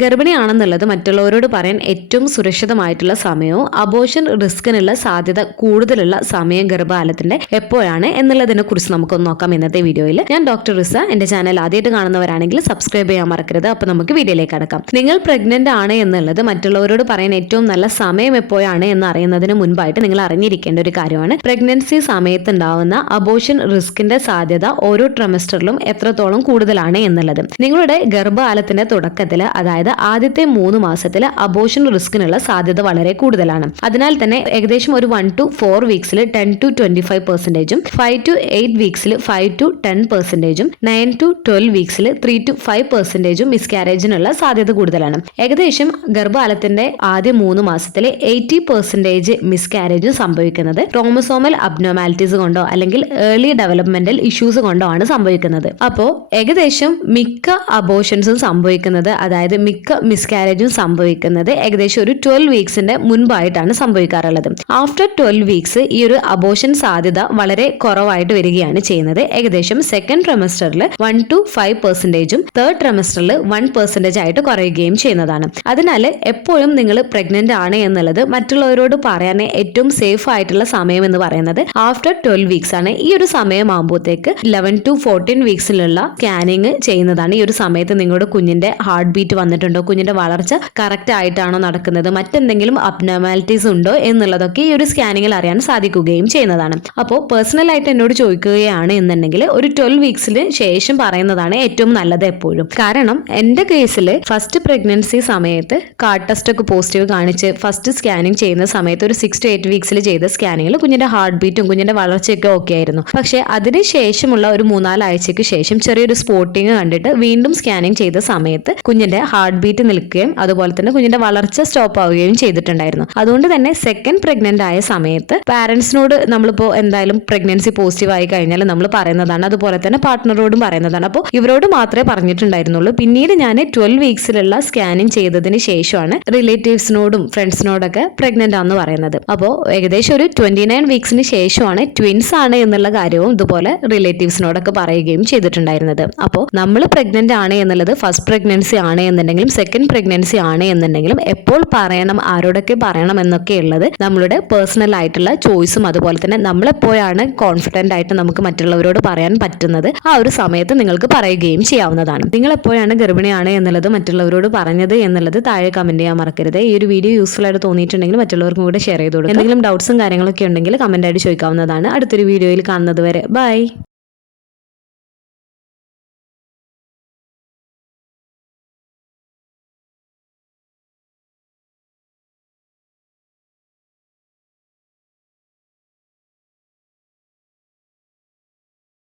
ഗർഭിണിയാണെന്നുള്ളത് മറ്റുള്ളവരോട് പറയാൻ ഏറ്റവും സുരക്ഷിതമായിട്ടുള്ള സമയവും അബോഷൻ റിസ്കിനുള്ള സാധ്യത കൂടുതലുള്ള സമയം ഗർഭകാലത്തിന്റെ എപ്പോഴാണ് എന്നുള്ളതിനെ കുറിച്ച് നമുക്കൊന്ന് നോക്കാം ഇന്നത്തെ വീഡിയോയിൽ ഞാൻ ഡോക്ടർ റിസ. എന്റെ ചാനൽ ആദ്യമായിട്ട് കാണുന്നവരാണെങ്കിൽ സബ്സ്ക്രൈബ് ചെയ്യാൻ മറക്കരുത്. അപ്പൊ നമുക്ക് വീഡിയോയിലേക്ക് കടക്കാം. നിങ്ങൾ പ്രഗ്നന്റ് ആണ് എന്നുള്ളത് മറ്റുള്ളവരോട് പറയാൻ ഏറ്റവും നല്ല സമയം എപ്പോഴാണ് എന്ന് അറിയുന്നതിന് മുൻപായിട്ട് നിങ്ങൾ അറിഞ്ഞിരിക്കേണ്ട ഒരു കാര്യമാണ്. പ്രഗ്നൻസി സമയത്ത് ഉണ്ടാവുന്ന അബോഷൻ റിസ്കിന്റെ സാധ്യത ഓരോ ട്രമസ്റ്ററിലും എത്രത്തോളം കൂടുതലാണ് എന്നുള്ളത്. നിങ്ങളുടെ ഗർഭകാലത്തിന്റെ തുടക്കത്തിൽ അതായത് ആദ്യത്തെ മൂന്ന് മാസത്തിൽ അബോഷൻ റിസ്കിനുള്ള സാധ്യത വളരെ കൂടുതലാണ്. അതിനാൽ തന്നെ ഏകദേശം ഒരു വൺ ടു ഫോർ വീക്സിൽ ടെൻ ടു ട്വന്റി ഫൈവ് പെർസെന്റേജും ഫൈവ് ടു എയ്റ്റ് വീക്സിൽ ഫൈവ് ടു ടെൻ പെർസെന്റേജും നയൻ ടു ട്വൽവ് വീക്സിൽ ത്രീ ടു ഫൈവ് പെർസെന്റേജും മിസ്കാരേജിനുള്ള സാധ്യത കൂടുതലാണ്. ഏകദേശം ഗർഭകാലത്തിന്റെ ആദ്യ മൂന്ന് മാസത്തിലെ എയ്റ്റി പെർസെന്റേജ് മിസ്കാരേജും സംഭവിക്കുന്നത് ക്രോമസോമൽ അബ്നോമാലിറ്റീസ് കൊണ്ടോ അല്ലെങ്കിൽ ഏർലി ഡെവലപ്മെന്റൽ ഇഷ്യൂസ് കൊണ്ടോ ആണ് സംഭവിക്കുന്നത്. അപ്പോൾ ഏകദേശം മിക്ക അബോഷൻസും സംഭവിക്കുന്നത് അതായത് മിക്ക മിസ്കാരേജും സംഭവിക്കുന്നത് ഏകദേശം ഒരു ട്വൽവ് വീക്സിന്റെ മുൻപായിട്ടാണ് സംഭവിക്കാറുള്ളത്. ആഫ്റ്റർ ട്വൽവ് വീക്സ് ഈ ഒരു അബോഷൻ സാധ്യത വളരെ കുറവായിട്ട് വരികയാണ് ചെയ്യുന്നത്. ഏകദേശം സെക്കൻഡ് ട്രെമസ്റ്ററിൽ വൺ ടു ഫൈവ് പെർസെന്റേജും തേർഡ് ട്രെമസ്റ്ററിൽ വൺ പെർസെന്റേജ് ആയിട്ട് കുറയുകയും ചെയ്യുന്നതാണ്. അതിനാൽ എപ്പോഴും നിങ്ങൾ പ്രഗ്നന്റ് ആണ് എന്നുള്ളത് മറ്റുള്ളവരോട് പറയാൻ ഏറ്റവും സേഫ് ആയിട്ടുള്ള സമയം എന്ന് പറയുന്നത് ആഫ്റ്റർ ട്വൽവ് വീക്സ് ആണ്. ഈ ഒരു സമയമാകുമ്പോഴത്തേക്ക് ലെവൻ ടു ഫോർട്ടീൻ വീക്സിലുള്ള സ്കാനിങ് ചെയ്യുന്നതാണ് ഈ ഒരു സമയത്ത് നിങ്ങളുടെ കുഞ്ഞിന്റെ ഹാർട്ട് ബീറ്റ് വന്നിട്ടുണ്ടോ കുഞ്ഞിന്റെ വളർച്ച കറക്റ്റ് ആയിട്ടാണോ നടക്കുന്നത്? മറ്റെന്തെങ്കിലും അബ്നോമാലിറ്റീസ് ഉണ്ടോ എന്നുള്ളതൊക്കെ ഈ ഒരു സ്കാനിങ്ങിൽ അറിയാൻ സാധിക്കുകയും ചെയ്യുന്നതാണ്. അപ്പോൾ പേഴ്സണൽ ആയിട്ട് എന്നോട് ചോദിക്കുകയാണ് എന്നുണ്ടെങ്കിൽ ഒരു ട്വൽവ് വീക്സിന് ശേഷം പറയുന്നതാണ് ഏറ്റവും നല്ലത് എപ്പോഴും. കാരണം എന്റെ കേസിൽ ഫസ്റ്റ് പ്രഗ്നൻസി സമയത്ത് കാർഡ് ടെസ്റ്റ് ഒക്കെ പോസിറ്റീവ് കാണിച്ച് ഫസ്റ്റ് സ്കാനിങ് ചെയ്യുന്ന സമയത്ത് ഒരു സിക്സ് ടു എയ്റ്റ് വീക്സിൽ ചെയ്ത സ്കാനിങ്ങിൽ കുഞ്ഞിന്റെ ഹാർട്ട് ബീറ്റും കുഞ്ഞിന്റെ വളർച്ചയൊക്കെ ഓക്കെ ആയിരുന്നു. പക്ഷേ അതിന് ശേഷമുള്ള ഒരു മൂന്നാലാഴ്ചയ്ക്ക് ശേഷം ചെറിയൊരു സ്പോട്ടിങ് കണ്ടിട്ട് വീണ്ടും സ്കാനിങ് ചെയ്ത സമയത്ത് കുഞ്ഞിന്റെ ഹാർട്ട് ബീറ്റ് നിൽക്കുകയും അതുപോലെ തന്നെ കുഞ്ഞിന്റെ വളർച്ച സ്റ്റോപ്പ് ആവുകയും ചെയ്തിട്ടുണ്ടായിരുന്നു. അതുകൊണ്ട് തന്നെ സെക്കൻഡ് പ്രഗ്നന്റ് ആയ സമയത്ത് പാരന്റ്സിനോട് നമ്മളിപ്പോൾ എന്തായാലും പ്രഗ്നൻസി പോസിറ്റീവ് ആയി കഴിഞ്ഞാൽ നമ്മൾ പറയുന്നതാണ്. അതുപോലെ തന്നെ പാർട്ട്ണറോടും പറയുന്നതാണ്. അപ്പോൾ ഇവരോട് മാത്രമേ പറഞ്ഞിട്ടുണ്ടായിരുന്നുള്ളൂ. പിന്നീട് ഞാൻ ട്വൽവ് വീക്സിലുള്ള സ്കാനിങ് ചെയ്തതിന് ശേഷമാണ് റിലേറ്റീവ്സിനോടും ഫ്രണ്ട്സിനോടൊക്കെ പ്രഗ്നന്റ് ആണെന്ന് പറയുന്നത്. അപ്പോൾ ഏകദേശം ഒരു ട്വന്റി നയൻ വീക്സിന് ശേഷമാണ് ട്വിൻസ് ആണ് എന്നുള്ള കാര്യവും ഇതുപോലെ റിലേറ്റീവ്സിനോടൊക്കെ പറയുകയും ചെയ്തിട്ടുണ്ടായിരുന്നത്. അപ്പോൾ നമ്മൾ പ്രഗ്നന്റ് ആണ് എന്നുള്ളത് ഫസ്റ്റ് പ്രഗ്നൻസി ആണ് എന്നുണ്ടെങ്കിലും സെക്കൻഡ് പ്രഗ്നൻസി ആണ് എന്നുണ്ടെങ്കിലും എപ്പോൾ പറയണം ആരോടൊക്കെ പറയണം എന്നൊക്കെ ഉള്ളത് നമ്മളുടെ പേഴ്സണൽ ആയിട്ടുള്ള ചോയ്സും അതുപോലെ തന്നെ നമ്മളെപ്പോഴാണ് കോൺഫിഡന്റ് ആയിട്ട് നമുക്ക് മറ്റുള്ളവരോട് പറയാൻ പറ്റുന്നത് ആ ഒരു സമയത്ത് നിങ്ങൾക്ക് പറയുകയും ചെയ്യാവുന്നതാണ്. നിങ്ങൾ എപ്പോഴാണ് ഗർഭിണിയാണ് എന്നുള്ളത് മറ്റുള്ളവരോട് പറഞ്ഞത് എന്നുള്ളത് താഴെ കമന്റ് ചെയ്യാൻ മറക്കരുത്. ഈ ഒരു വീഡിയോ യൂസ്ഫുൾ ആയിട്ട് തോന്നിയിട്ടുണ്ടെങ്കിൽ മറ്റുള്ളവർക്കും കൂടെ ഷെയർ ചെയ്ത് കൊടുക്കുക. എന്തെങ്കിലും ഡൗട്ട്സും കാര്യങ്ങളൊക്കെ ഉണ്ടെങ്കിൽ കമന്റ് ആയിട്ട് ചോദിക്കാവുന്നതാണ്. അടുത്തൊരു വീഡിയോയിൽ കാണുന്നത് വരെ. ബൈ